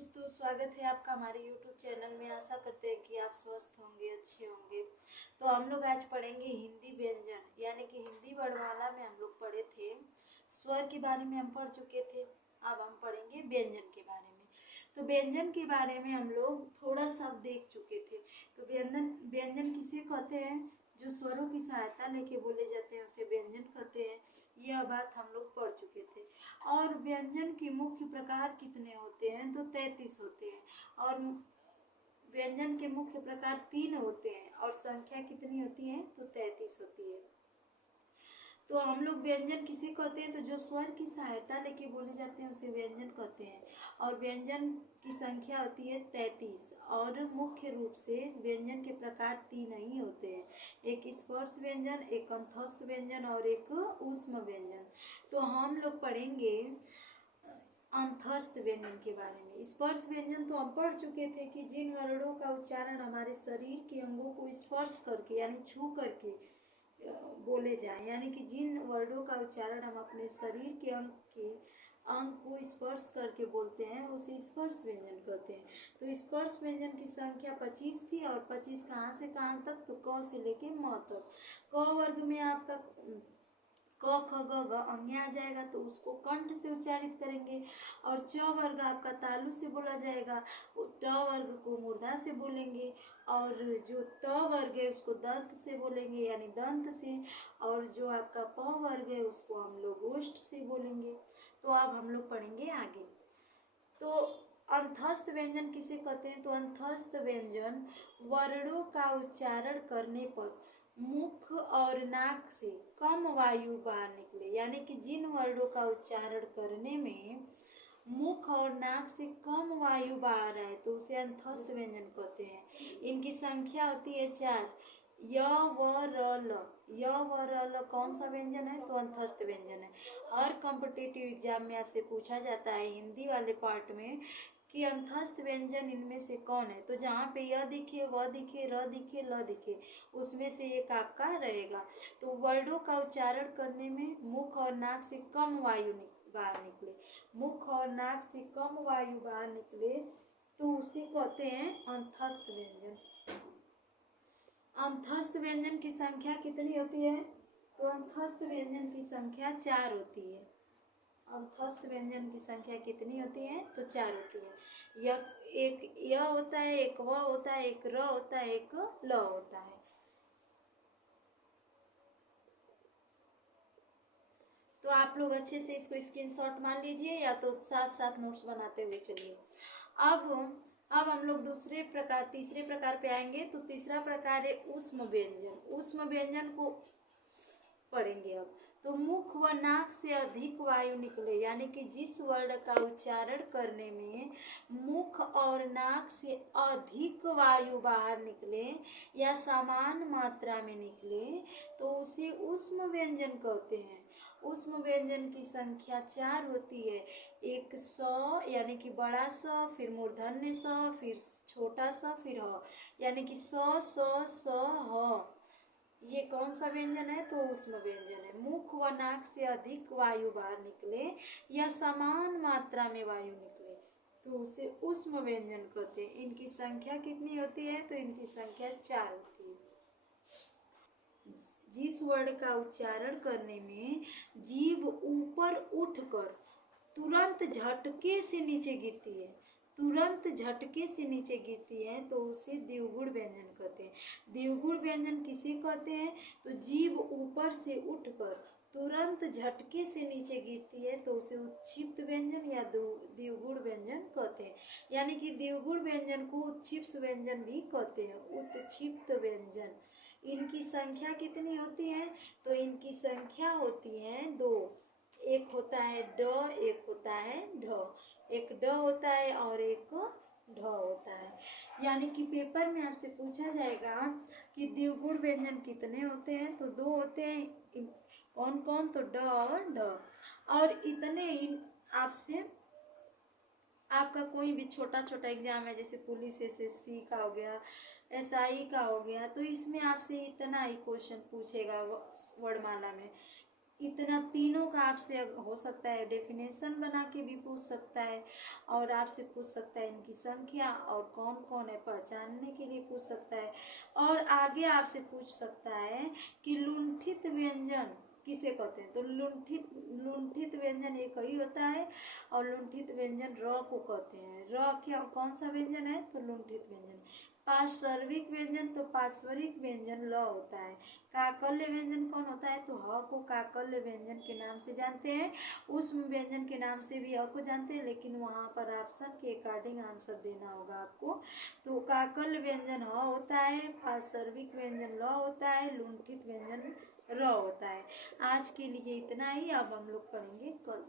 दोस्तों, स्वागत है आपका हमारे YouTube चैनल में। आशा करते हैं कि आप स्वस्थ होंगे, अच्छे होंगे। तो हम लोग आज पढ़ेंगे हिंदी व्यंजन, यानी कि हिंदी वर्णमाला में हम लोग पढ़े थे। स्वर के बारे में हम पढ़ चुके थे। अब हम पढ़ेंगे व्यंजन के बारे में। तो व्यंजन के बारे में हम लोग थोड़ा सा देख चुके थे। तो व्यंजन व्यंजन किसे कहते हैं? जो स्वरों की सहायता लेके बोले जाते हैं उसे व्यंजन कहते हैं। यह बात हम लोग पढ़ चुके थे। और व्यंजन के मुख्य प्रकार कितने होते हैं? तो 33 होते हैं। और व्यंजन के मुख्य प्रकार 3 होते हैं और संख्या कितनी होती है? तो 33 होती है। तो हम लोग व्यंजन किसे कहते हैं? तो जो स्वर की सहायता लेके बोले जाते हैं उसे व्यंजन कहते हैं। और व्यंजन की संख्या होती है 33। और मुख्य रूप से व्यंजन के प्रकार 3 ही होते हैं। एक स्पर्श व्यंजन, एक कंठस्थ व्यंजन और एक ऊष्म व्यंजन। तो हम लोग पढ़ेंगे अंतस्थ व्यंजन के बारे में। स्पर्श व्यंजन तो हम पढ़ चुके थे कि जिन वर्णों का उच्चारण हमारे शरीर के अंगों को स्पर्श करके यानी छू करके बोले जाए, यानी कि जिन वर्णों का उच्चारण हम अपने शरीर के अंग को स्पर्श करके बोलते हैं उसे स्पर्श व्यंजन कहते हैं। तो स्पर्श व्यंजन की संख्या 25 थी। और 25 कहाँ से कहाँ तक? तो क से लेके म तक। क वर्ग में आपका क ख ग घ अंग्य आ जाएगा तो उसको कंठ से उच्चारित करेंगे। और च वर्ग आपका तालु से बोला जाएगा। ट वर्ग को मूर्धा से बोलेंगे। और जो त वर्ग है उसको दंत से बोलेंगे यानी दंत से। और जो आपका प वर्ग है उसको हम लोग ओष्ठ से बोलेंगे। तो अब हम लोग पढ़ेंगे आगे। तो अंतस्थ व्यंजन किसे कहते हैं? तो अंतस्थ व्यंजन वर्णों का उच्चारण करने पर मुख और नाक से कम वायु बाहर निकले, यानी कि जिन वर्णों का उच्चारण करने में मुख और नाक से कम वायु बाहर आए तो उसे अंतस्थ व्यंजन कहते हैं। इनकी संख्या होती है 4। य व र ल। य व र ल कौन सा व्यंजन है? तो अंतस्थ व्यंजन है। हर कॉम्पिटिटिव एग्जाम में आपसे पूछा जाता है हिंदी वाले पार्ट में कि अंतस्थ व्यंजन इनमें से कौन है। तो जहाँ पे य दिखे, व दिखे, र दिखे, ल दिखे, उसमें से एक आपका रहेगा। तो वर्णों का उच्चारण करने में मुख और नाक से कम वायु बाहर निकले, मुख और नाक से कम वायु बाहर निकले तो उसे कहते हैं अंतस्थ व्यंजन। अंतस्थ व्यंजन की संख्या कितनी होती है? तो अंतस्थ व्यंजन की संख्या 4 होती है। अंतस्थ व्यंजन की संख्या कितनी होती है? तो 4 होती है। एक य होता है, एक व होता है, एक र होता है, एक ल होता है। तो आप लोग अच्छे से इसको स्क्रीनशॉट मान लीजिए या तो साथ साथ नोट्स बनाते हुए चलिए। अब हम लोग तीसरे प्रकार पे आएंगे। तो तीसरा प्रकार है ऊष्म व्यंजन। ऊष्म व्यंजन को पढ़ेंगे अब। तो मुख व नाक से अधिक वायु निकले, यानी कि जिस वर्ण का उच्चारण करने में मुख और नाक से अधिक वायु बाहर निकले या समान मात्रा में निकले तो उसे ऊष्म व्यंजन कहते हैं। ऊष्म व्यंजन की संख्या 4 होती है। एक स यानी कि बड़ा स, फिर मूर्धन्य स, फिर छोटा स, फिर ह, यानी कि स ह। ये कौन सा व्यंजन है? तो ऊष्म व्यंजन है। मुख व नाक से अधिक वायु बाहर निकले या समान मात्रा में वायु निकले तो उसे ऊष्म व्यंजन कहते हैं। इनकी संख्या कितनी होती है? तो इनकी संख्या 4 होती है। जिस वर्ण का उच्चारण करने में जीभ ऊपर उठकर तुरंत झटके से नीचे गिरती है, तुरंत झटके से नीचे गिरती है तो उसे द्विगुण व्यंजन कहते हैं। द्विगुण व्यंजन किसे कहते हैं? तो जीभ ऊपर से उठकर तुरंत झटके से नीचे गिरती है तो उसे उत्क्षिप्त व्यंजन या द्विगुण व्यंजन कहते हैं। यानी कि द्विगुण व्यंजन को उत्क्षिप्त व्यंजन भी कहते हैं। उत्क्षिप्त व्यंजन इनकी संख्या कितनी होती है? तो इनकी संख्या होती है 2। एक होता है ड, एक होता है ढ। एक ड होता है और एक ढ होता है। यानी कि पेपर में आपसे पूछा जाएगा कि द्विगुण व्यंजन कितने होते हैं? तो 2 होते हैं। कौन कौन? तो ड और ढ। और इतने ही आपसे आपका कोई भी छोटा छोटा एग्जाम है, जैसे पुलिस SSC का हो गया, SI का हो गया, तो इसमें आपसे इतना ही क्वेश्चन पूछेगा वर्णमाला में। इतना तीनों का आपसे हो सकता है डेफिनेशन बना के भी पूछ सकता है, और आपसे पूछ सकता है इनकी संख्या और कौन कौन है पहचानने के लिए पूछ सकता है। और आगे आपसे पूछ सकता है कि लुंठित व्यंजन किसे कहते हैं। तो लुंठित लुंठित व्यंजन एक ही होता है, और लुंठित व्यंजन र को कहते हैं। र क्या कौन सा व्यंजन है, तो लुंठित व्यंजन। पार्श्विक व्यंजन, तो पार्श्विक व्यंजन ल होता है। काकल्य व्यंजन कौन होता है, तो ह को काकल्य व्यंजन के नाम से जानते हैं। उस व्यंजन के नाम से भी ह को जानते हैं, लेकिन वहाँ पर ऑप्शन के अकॉर्डिंग आंसर देना होगा आपको। तो काकल्य व्यंजन ह होता है, पार्श्विक व्यंजन ल होता है, लुंठित व्यंजन र होता है। आज के लिए इतना ही, अब हम लोग पढ़ेंगे कल।